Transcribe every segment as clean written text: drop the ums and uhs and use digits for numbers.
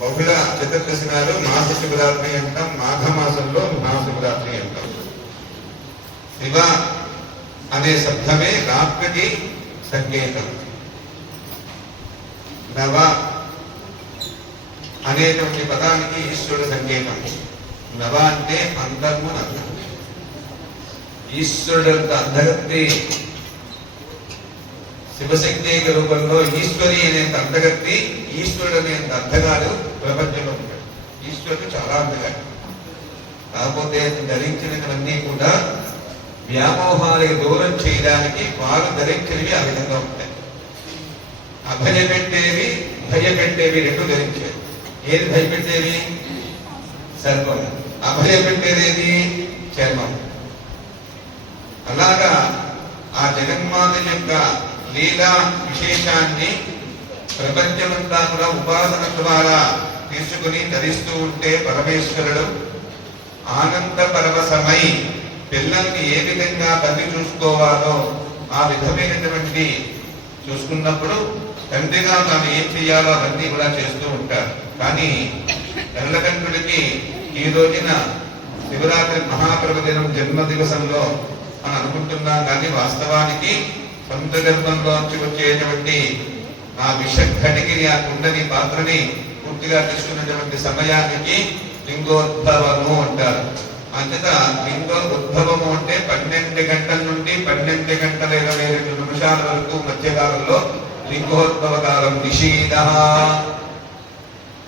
బహుళ చతుర్దశినాలు మాస శివరాత్రి అంటాం, మాఘ మాసంలో మహాశివరాత్రి అంటాం. శివ అనే శబ్దమే రాత్రికి సంకేతం. నవ అనేటువంటి పదానికి ఈశ్వరుడు సంకేతం. నవ అంటే అంతర్ము అర్థం. ఈశ్వరుడు అర్ధగత్తి శివశక్తి రూపంలో ఈశ్వరి అనే అర్ధగత్తి, ఈశ్వరుడు అనే అర్ధగాడు ప్రపంచంలో ఉంటాడు. ఈశ్వరుడు చాలా అర్ధగాడు. కాకపోతే ధరించినవన్నీ కూడా వ్యామోహాలకు దూరం చేయడానికి వారు ధరించినవి ఆ విధంగా ఉంటాయి. అభయపెట్టేవి భయపెట్టేవి రెండు ధరించేవి. ఏది భయపెట్టేవి? సర్పం. అభయపెట్టేది చర్మం. అలాగా ఆ జగన్మాత యొక్క లీలా విశేషాన్ని ప్రపంచమంతా కూడా ఉపాసన ద్వారా తీసుకుని ధరిస్తూ ఉంటే పరమేశ్వరుడు ఆనంద పరవశమై పిల్లల్ని ఏ విధంగా తల్లి చూసుకోవాలో ఆ విధమైనటువంటి చూసుకున్నప్పుడు తండ్రిగా తాను ఏం చేయాలో అవన్నీ కూడా చేస్తూ ఉంటారు. కానీ కళ్ళకంఠుడికి ఈ రోజున శివరాత్రి మహాపర్వదినం జన్మదివసంలో మనం అనుకుంటున్నాం, కానీ వాస్తవానికి సొంత గర్భంలోంచి వచ్చేటువంటి ఆ విషఘటికి ఆ కుండని పాత్రని పూర్తిగా తీసుకున్నటువంటి సమయానికి లింగోద్భవము అంటారు. అంతటా లింగ ఉద్భవము అంటే 12 గంటల నుండి 12 గంటల 22 నిమిషాల వరకు మధ్యకాలంలో లింగోద్భవ కాలం. నిషీద.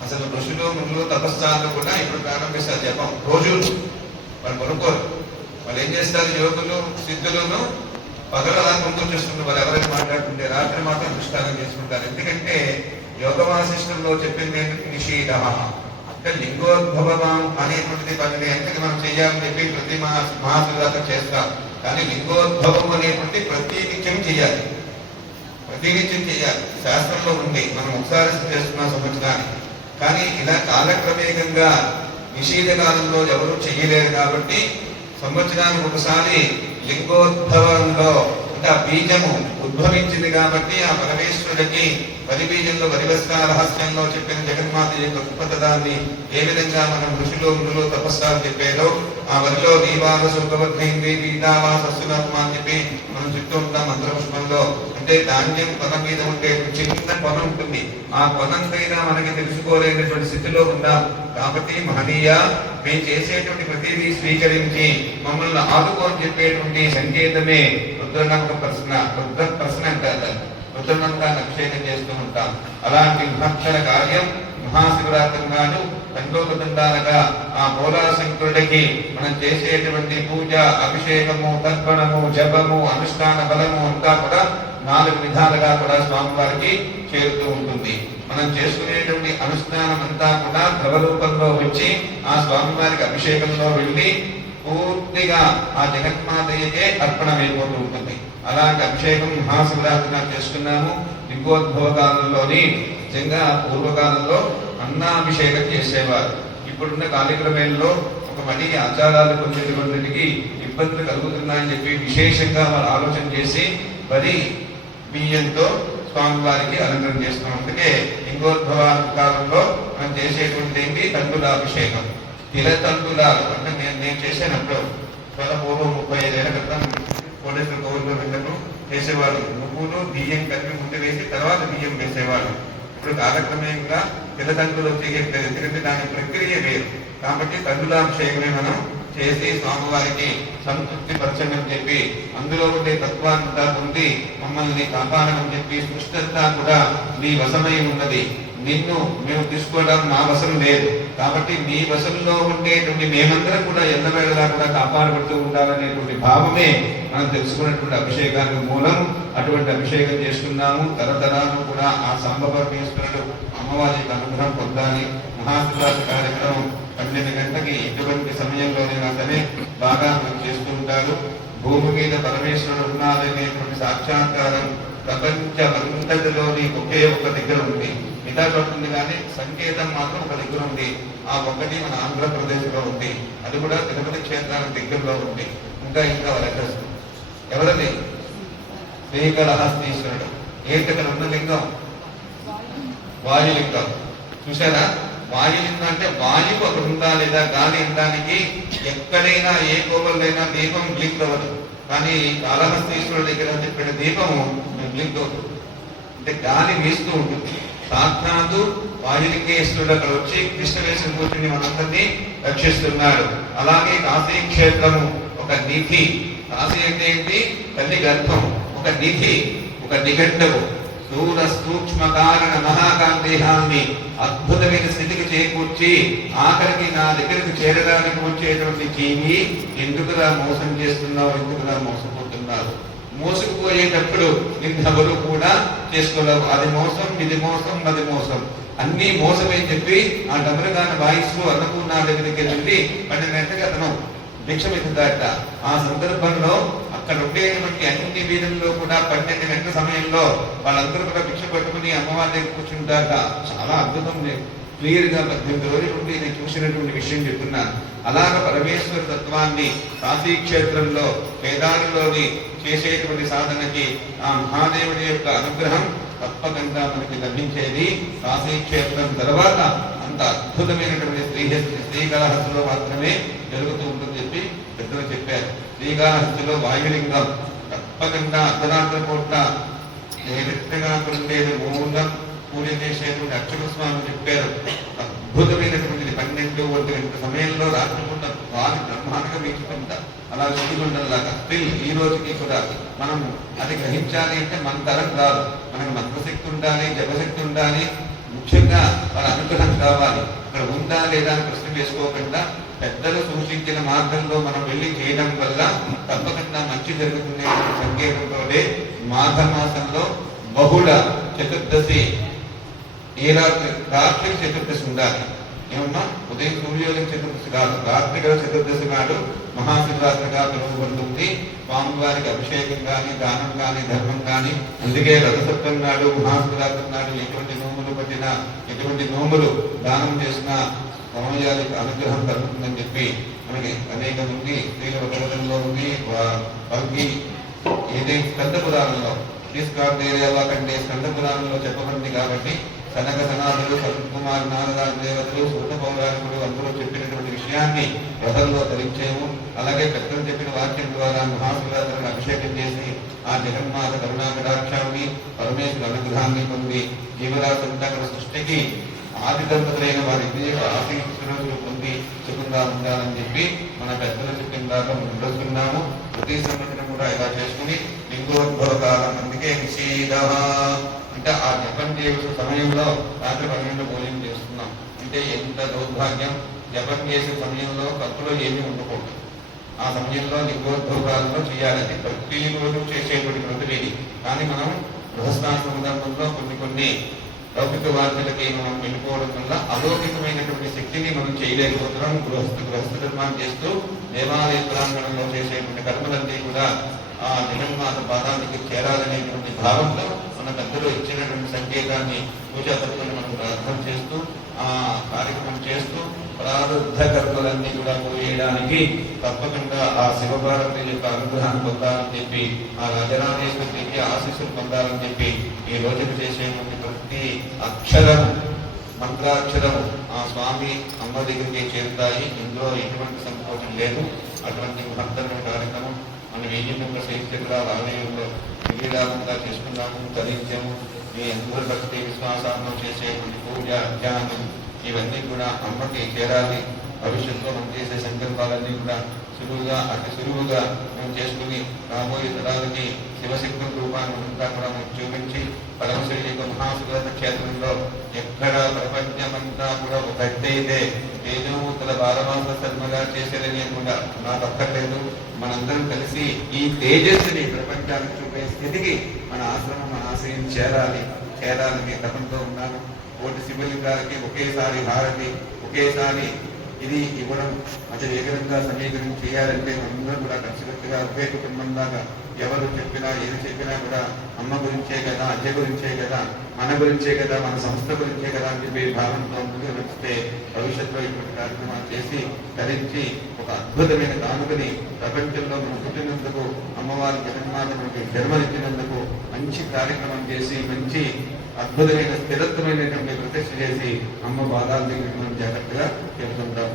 అసలు ఋషులు మునులు తపస్సాలు కూడా ఇప్పుడు ప్రారంభిస్తారు జపం. రోజు వాళ్ళు కొనుక్కోరు. వాళ్ళు ఏం చేస్తారు? యోగులు సిద్ధులను పగలలా ముందు చూసుకుంటారు. వాళ్ళు ఎవరైనా మాట్లాడుతుంటే రాత్రి మాత్రం అనుష్ఠానం చేసుకుంటారు. ఎందుకంటే యోగ వాసిష్టంలో చెప్పింది ఏంటంటే నిషీద అంటే లింగోద్భవం అనేటువంటిది 12 గంటలకి మనం చేయాలని చెప్పి ప్రతి మహాశివరాత్రి చేస్తాం. కానీ లింగోద్భవం అనేటువంటి ప్రతి నిత్యం చేయాలి. ప్రతినిత్యం చేయాలి. శాస్త్రంలో ఉంది. మనం ఒకసారి చేస్తున్న సంవత్సరానికి. కానీ ఇలా కాలక్రమేకంగా నిషేధ కాలంలో ఎవరు చేయలేరు కాబట్టి సంవత్సరానికి ఒకసారి లింగోద్భవంలో అంటే ఆ బీజము ఉద్భవించింది కాబట్టి ఆ పరమేశ్వరుడికి వరి బీజంలో వరివస్త్ర రహస్యంలో చెప్పిన జగన్మాత యొక్క ఉపతదాన్ని ఏ విధంగా మనం ఋషులు మునులు తపస్సాలు చెప్పారో ఆ వరిలో దీవాల సుఖవద్భైంది దీదావా సస్సులమ్మ అని చెప్పి మనం చెప్తూ ఉంటాం మంత్రపుష్పంలో. అంటే ధాన్యం పొలం మీద ఉండే చిన్న పొలం ఉంటుంది. ఆ పొలం పైన మనకి తెలుసుకోలేనటువంటి స్థితిలో ఉన్నాం. కాబట్టి మహనీయ మేము చేసేటువంటి ప్రతిదీ స్వీకరించి మమ్మల్ని ఆదుకోని చెప్పేటువంటి సంకేతమే రుద్రనమ్మక ప్రశ్న. రుద్ర ప్రశ్న అంటారు. రుద్రనమ్మకాన్ని అభిషేకం చేస్తూ ఉంటాం. అలాంటి మహత్తర కార్యం మహాశివరాత్రి నాడు దండోపదండాలుగా ఆ మూలాశంకరుడికి మనం చేసేటువంటి పూజ, అభిషేకము, తర్పణము, జపము, అనుష్ఠాన బలము అంతా కూడా 4 విధాలుగా కూడా స్వామివారికి చేరుతూ ఉంటుంది. మనం చేసుకునేటువంటి అనుష్ఠానం అంతా కూడా ద్రవ రూపంలో వచ్చి ఆ స్వామివారికి అభిషేకంలో వెళ్ళి పూర్తిగా ఆ జగన్మాతయ్యకే అర్పణమైపోతూ ఉంటుంది. అలాంటి అభిషేకం మహాశివరాత్రిగా చేసుకున్నాము. లింగోద్భవ కాలంలోని నిజంగా పూర్వకాలంలో అన్నాభిషేకం చేసేవారు. ఇప్పుడున్న కార్యక్రమాల్లో ఒక మడి ఆచారాలు కొంచెంటికి ఇబ్బందులు కలుగుతున్నాయని చెప్పి విశేషంగా వాళ్ళు ఆలోచన చేసి వరి బియ్యంతో స్వామివారికి అలంకరణ చేస్తున్నాం. అందుకే లింగోద్భవ కాలంలో మనం చేసేటువంటి ఏంటి? తండులాభిషేకం. తిలతండులాలు అంటే నేను చేసేటప్పుడు పూర్వం 35 ఏళ్ల క్రితం కోటేశ్వర గౌరవ వెళ్ళను చేసేవాళ్ళు. నువ్వులు బియ్యం కలిపి ముందు వేసి తర్వాత బియ్యం వేసేవాళ్ళు. ఇప్పుడు కాలక్రమేయంగా తిలతండులు చేయట్లేదు. ఎందుకంటే దాని ప్రక్రియ వేరు. కాబట్టి తండులాభిషేకమే మనం చేసి స్వామివారికి సంతృప్తి పరచమని చెప్పి అందులో ఉండే తత్వాన్నంతా పొంది మమ్మల్ని కాపాడమని చెప్పి సృష్టి అంతా కూడా నీ వశమై ఉన్నది. నిన్ను మేము తీసుకోవడం మా వశం లేదు. కాబట్టి నీ వశంలో ఉండేటువంటి మేమందరం కూడా ఎల్లవేళలా కూడా కాపాడబడుతూ ఉండాలనేటువంటి భావమే మనం తెలుసుకున్నటువంటి అభిషేకానికి మూలం. అటువంటి అభిషేకం చేసుకున్నాము. తరతరాలు కూడా ఆ సంభవమేశ్వరుడు అమ్మవారి యొక్క అనుగ్రహం పొందాలి. మహాశివరాత్రి కార్యక్రమం 12 గంటలకి ఎటువంటి సమయంలోనైనా సరే బాగా మనం చేస్తూ ఉంటారు. భూమి మీద పరమేశ్వరుడు ఉన్నాడనేటువంటి సాక్షాత్కారం ప్రపంచమంతటిలోని ఒకే ఒక దగ్గర ఉంది. మిగతా చోటుంది కానీ సంకేతం మాత్రం ఒక దగ్గర ఉంది. ఆ ఒక్కటి మన ఆంధ్రప్రదేశ్ లో ఉంది. అది కూడా తిరుపతి క్షేత్రానికి దగ్గరలో ఉంది. ఇంకా వరకస్తు ఎవరది? శ్రీకాళహస్తీశ్వరుడు. ఏంటి అక్కడ ఉన్న లింగం? వాయులింగం. చూసారా? వాయులింగం అంటే వాయువు అక్కడ ఉందా లేదా, గాలి ఉండడానికి ఎక్కడైనా ఏ కోవలైనా దీపం బ్లింక్ అవ్వదు. కానీ కాళహస్తీశ్వరుడి దగ్గర చెప్పిన దీపము బ్లింక్ అవుతుంది, అంటే గాలి వీస్తూ ఉంటుంది. సాక్షాత్తు వాయులింగేశ్వరుడు అక్కడ వచ్చి కృష్ణ వేషం కూర్చుని మనందరినీ రక్షిస్తున్నాడు. అలాగే కాశీ క్షేత్రము ఒక నిధి. కాశీ అంటే ఏంటి? తల్లి గర్భం, ఒక నిధి, ఒక నిఘంటువు. స్థూల సూక్ష్మ కారణ మహాకాందేహాన్ని అద్భుతమైన స్థితికి చేకూర్చి ఆఖరికి నా దగ్గరికి చేరడానికి వచ్చేటువంటి జీవి ఎందుకులా మోసం చేస్తున్నావు, ఎందుకులా మోసపోతున్నారు? మోసుకుపోయేటప్పుడు నిన్నెవరు కూడా చేసుకోలేవు. అది మోసం, ఇది మోసం, అది మోసం, అన్ని మోసమే చెప్పి ఆ డమరుగాన వాయిస్తూ అన్నపూర్ణ దగ్గరికి వెళ్ళి 12 గంటలకు అతను భిక్షమెత్తుతాడట. ఆ సందర్భంలో అక్కడ ఉండేటువంటి అన్ని వీధుల్లో కూడా 12 గంటల సమయంలో వాళ్ళందరూ కూడా భిక్ష పట్టుకుని అమ్మవారి దగ్గర కూర్చుంటారట. చాలా అద్భుతం, క్లియర్ గా 18 రోజుల నుండి నేను చూసినటువంటి విషయం చెప్తున్నాను. అలాగ పరమేశ్వర తత్వాన్ని కాశీ క్షేత్రంలో వేదాలలోని చేసేటువంటి సాధనకి ఆ మహాదేవుడి యొక్క అనుగ్రహం తప్పకుండా మనకి లభించేది కాశీ క్షేత్రం తర్వాత. అంత అద్భుతమైనటువంటి శ్రీకాళహస్తిలో మాత్రమే జరుగుతూ ఉంటుంది చెప్పి పెద్దలు చెప్పారు. శ్రీకాళహస్తిలో వాయులింగం తప్పకుండా అర్ధరాత్రి పూట డైరెక్ట్గా ఉండేది మూలం పూజ చేసేటువంటి అర్చక స్వామి చెప్పారు. అద్భుతమైనటువంటిది 12-1 గంటల సమయంలో రాత్రిపూట వారి బ్రహ్మాండంగా వీచుకుంటా అలా చూసుకుంటాలాగా ఈ రోజుకి కూడా మనం అది గ్రహించాలి అంటే మన తరం కాదు, మనకు మంత్రశక్తి ఉండాలి, జపశక్తి ఉండాలి, ముఖ్యంగా వారి అనుగ్రహం కావాలి. అక్కడ ఉందా లేదా అని ప్రశ్న వేసుకోకుండా పెద్దలు సూచించిన మార్గంలో మనం వెళ్ళి చేయడం వల్ల తప్పకుండా మంచి జరుగుతుంది సంకేతంతోనే మాఘమాసంలో బహుళ చతుర్దశి ఏ రాత్రి చతుర్దశి ఉండాలి. ఏమన్నా ఉదయం సూర్యోదయం చతుర్దశి కాదు, రాత్రి గల చతుర్దశి నాడు మహాశివరాత్రిగా పిలువబడుతుంది. స్వామివారికి అభిషేకం కానీ, దానం కానీ, ధర్మం కానీ. అందుకే రథసప్తమి నాడు, మహాశివరాత్రి నాడు ఎటువంటి నోములు పట్టినా, ఎటువంటి నోములు దానం చేసినా స్వామివారికి అనుగ్రహం కలుగుతుందని చెప్పి మనకి అనేక మంది స్త్రీల వదలంలో ఉంది. వాళ్ళకి ఏదైతే స్కంద పురాణంలో తీసుకార్దేరేవా కంటే స్కంద పురాణంలో చెప్పబడింది కాబట్టి కనక సనాథులు, సత్కుమార్, నారదారు దేవతలు, సూత పౌరాణికులు అందరూ చెప్పినటువంటి విషయాన్ని రథంలో ధరించేము. అలాగే పెద్దలు చెప్పిన వాక్యం ద్వారా మహాశివరాత్రిని అభిషేకం చేసి ఆ జగన్మాత కరుణాకటాక్షాన్ని, పరమేశ్వర అనుగ్రహాన్ని పొంది జీవరాశి సృష్టికి ఆది దంపతులైన వారి ఆశీస్సులు పొంది సుఖంగా ఉండాలని చెప్పి మన పెద్దలు చెప్పిన దాకా మనం నడుస్తున్నాము. ప్రతి సంవత్సరం కూడా ఇలా చేసుకుని లింగోద్భవ కాలం, అందుకే నిషేధ అంటే ఆ జపం చేసే సమయంలో రాత్రి 12 భోజనం చేస్తున్నాం అంటే ఎంత దౌర్భాగ్యం. జపం చేసే సమయంలో కప్పులో ఏమీ ఉండకూడదు. ఆ సమయంలో లింగోద్భవ కాలంలో చేయాలని ప్రతిరోజు చేసేటువంటి ప్రతివేది. కానీ మనం గృహస్థాన సందర్భంలో కొన్ని లౌకిక వార్తలకి మనం వెళ్ళిపోవడం వల్ల అలౌకికమైనటువంటి శక్తిని మనం చేయలేకపోతున్నాం. గృహస్థ ధర్మాన్ని చేస్తూ దేవాలయ ప్రాంగణంలో చేసేటువంటి కర్మలన్నీ కూడా ఆ జగన్మాత పాదానికి చేరాలనేటువంటి భావంతో మన పెద్దలు ఇచ్చినటువంటి సంకేతాన్ని పూజా పద్ధతులు మనం ప్రార్థన చేస్తూ ఆ కార్యక్రమం చేస్తూ ప్రారంభ కర్మలన్నీ కూడా పోయేయడానికి తప్పకుండా ఆ శివపార్వతి యొక్క అనుగ్రహాన్ని పొందాలని చెప్పి, ఆ రాజరాజేశ్వరికి ఆశీస్సులు పొందాలని చెప్పి ఈ రోజుకు చేసేటువంటి ప్రతి అక్షరం మంత్రాక్షరం ఆ స్వామి అమ్మ దగ్గరికి చేరుతాయి. ఇందులో ఎటువంటి సంకోచం లేదు. అటువంటి మహత్తరమైన కార్యక్రమం మనం ఏజెంట్ సైత్యంగా ఆలయంలో విలీలాభంగా చేసుకున్నాము, తరించాము. మీ అందరూ భక్తి విశ్వాసాలను చేసేటువంటి పూజ, ధ్యానం ఇవన్నీ కూడా అమ్మకి చేరాలి. భవిష్యత్తులో మనం చేసే సంకల్పాలన్నీ కూడా అతి సులువుగా మేము చేసుకుని రాబోయే తరాలకి శివశక్తుల రూపాన్ని అంతా కూడా మనం చూపించి పరమశివ యొక్క మహాశివరాత్రి క్షేత్రంలో ఎక్కడ ప్రపంచమంతా కూడా ఒక అయితే తేజోమూర్తుల బాలమాస శర్మగా చేసేదని కూడా నాకు అక్కర్లేదు. మనందరం కలిసి ఈ తేజస్సుని ప్రపంచానికి చూపే స్థితికి మన ఆశ్రమం, మన ఆశయం చేరాలని తపంతో ఉన్నాను. కోటి శివలింగాలకి ఒకేసారి హారతి, ఒకేసారి ఇది ఇవ్వడం అతి వేగంగా సమీకరణ చేయాలంటే మనందరం కూడా కలిసికట్టుగా ఒకే కుటుంబం దాకా ఎవరు చెప్పినా ఏది చెప్పినా కూడా అమ్మ గురించే కదా, అజ్జ గురించే కదా, మన గురించే కదా, మన సంస్థ గురించే కదా అని చెప్పి భావంతో ముందుకు వస్తే భవిష్యత్తులో ఇటువంటి కార్యక్రమాలు చేసి ధరించి ఒక అద్భుతమైన కానుకని ప్రపంచంలో మనం పుట్టినందుకు, అమ్మవారి జగన్మాత మనకి జన్మనిచ్చినందుకు మంచి కార్యక్రమం చేసి మంచి అద్భుతమైన స్థిరత్వమైనటువంటి ప్రతిష్ఠ చేసి అమ్మ పాదాల దగ్గరికి మనం జాగ్రత్తగా చెబుతుంటాం.